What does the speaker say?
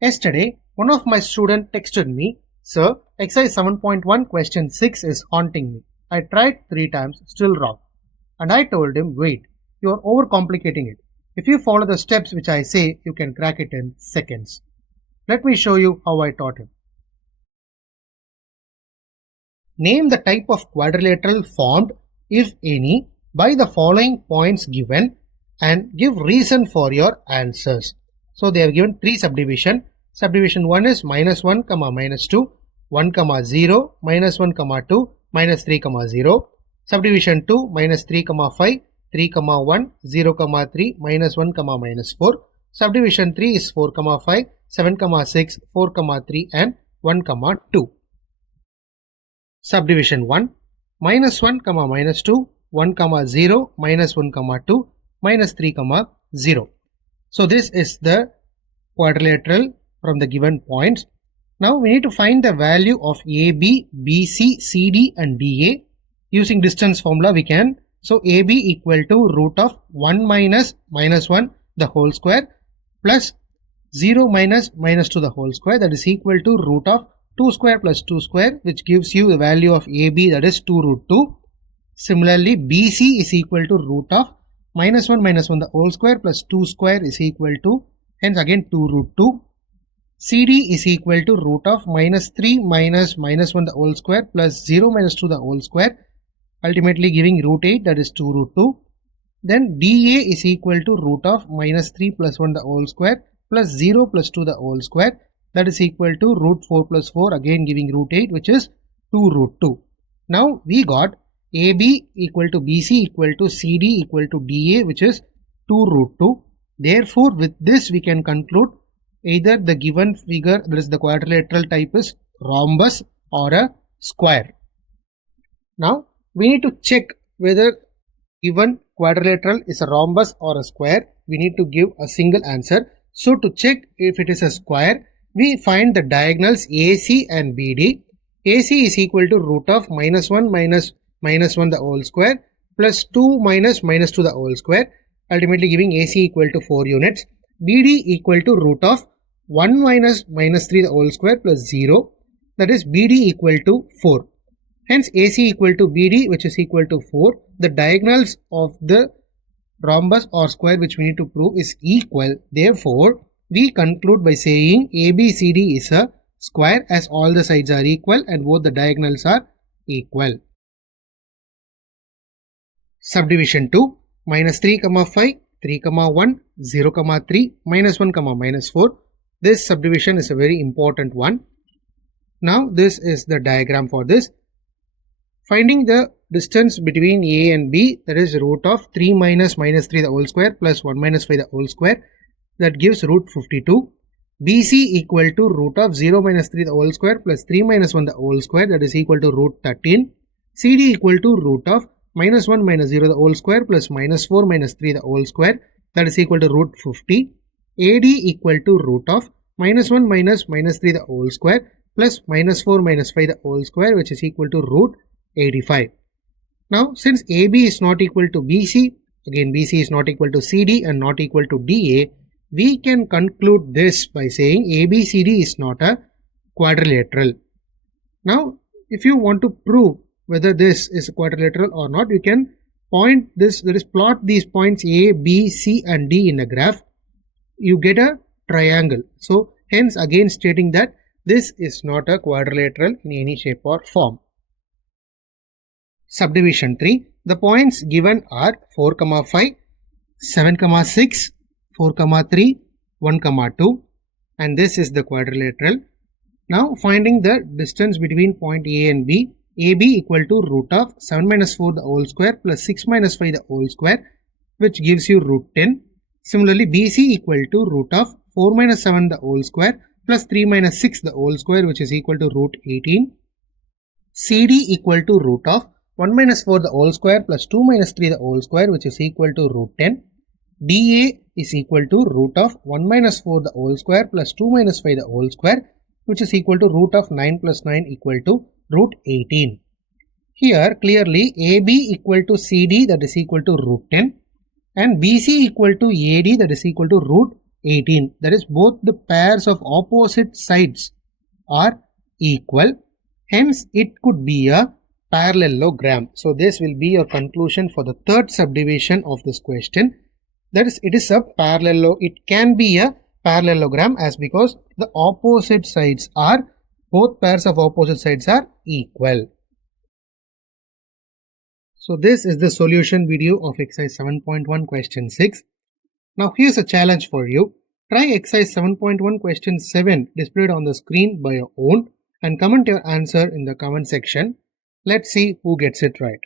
Yesterday, one of my students texted me, "Sir, exercise 7.1 question 6 is haunting me. I tried 3 times, still wrong." And I told him, "Wait, you are overcomplicating it. If you follow the steps which I say, you can crack it in seconds." Let me show you how I taught him. Name the type of quadrilateral formed, if any, by the following points given and give reason for your answers. So they have given 3 subdivision. Subdivision 1 is -1, -2, 1, 0, -1, 2, -3, 0. Subdivision 2 -3, 5, 3, 1, 0, 3, -1, -4. Subdivision 3 is 4, 5, 7, 6, 4, 3 and 1, 2. Subdivision 1 -1, -2, 1, 0, -1, 2, -3, 0. So this is the quadrilateral from the given points. Now we need to find the value of AB, BC, CD and DA. Using distance formula we can. So AB equal to root of 1 minus -1 the whole square plus 0 minus -2 the whole square, that is equal to root of 2 square plus 2 square, which gives you the value of AB, that is 2 root 2. Similarly, BC is equal to root of -1 -1 the whole square plus 2 square is equal to, hence again 2 root 2. CD is equal to root of -3 minus -1 the whole square plus 0 minus 2 the whole square, ultimately giving root 8, that is 2 root 2. Then DA is equal to root of -3 plus 1 the whole square plus 0 plus 2 the whole square, that is equal to root 4 plus 4, again giving root 8, which is 2 root 2. Now we got AB equal to BC equal to CD equal to DA, which is 2 root 2. Therefore, with this we can conclude either the given figure, that is the quadrilateral type, is rhombus or a square. Now we need to check whether given quadrilateral is a rhombus or a square. We need to give a single answer. So to check if it is a square, we find the diagonals AC and BD. AC is equal to root of -1 minus -1 the whole square plus 2 minus -2 the whole square, ultimately giving AC equal to 4 units. BD equal to root of 1 minus -3 the whole square plus 0, that is BD equal to 4. Hence AC equal to BD, which is equal to 4. The diagonals of the rhombus or square which we need to prove is equal. Therefore, we conclude by saying ABCD is a square as all the sides are equal and both the diagonals are equal. Subdivision 2 -3, 5, 3, 1, 0, 3, -1, -4. This subdivision is a very important one. Now this is the diagram for this. Finding the distance between A and B, that is root of 3 minus -3 the whole square plus 1 minus 5 the whole square, that gives root 52. BC equal to root of 0 minus 3 the whole square plus 3 minus 1 the whole square, that is equal to root 13. CD equal to root of -1 minus 0 the whole square plus -4 minus 3 the whole square, that is equal to root 50. AD equal to root of -1 minus -3 the whole square plus -4 minus 5 the whole square, which is equal to root 85. Now since AB is not equal to BC, again BC is not equal to CD and not equal to DA, we can conclude this by saying ABCD is not a quadrilateral. Now if you want to prove whether this is a quadrilateral or not, you can point this, that is plot these points A, B, C and D in a graph. You get a triangle. So hence again stating that this is not a quadrilateral in any shape or form. Subdivision 3. The points given are 4, 5, 7, 6, 4, 3, 1, 2, and this is the quadrilateral. Now finding the distance between point A and B, AB equal to root of 7 minus 4 the whole square plus 6 minus 5 the whole square, which gives you root 10. Similarly, BC equal to root of 4 minus 7 the whole square plus 3 minus 6 the whole square, which is equal to root 18. CD equal to root of 1 minus 4 the whole square plus 2 minus 3 the whole square, which is equal to root 10. DA is equal to root of 1 minus 4 the whole square plus 2 minus 5 the whole square, which is equal to root of 9 plus 9 equal to root 18. Here clearly AB equal to CD, that is equal to root 10, and BC equal to AD, that is equal to root 18. That is, both the pairs of opposite sides are equal. Hence, it could be a parallelogram. So, this will be your conclusion for the third subdivision of this question. That is, it can be a parallelogram as because the opposite sides are, both pairs of opposite sides are equal. So, this is the solution video of exercise 7.1 question 6. Now, here's a challenge for you. Try exercise 7.1 question 7 displayed on the screen by your own and comment your answer in the comment section. Let's see who gets it right.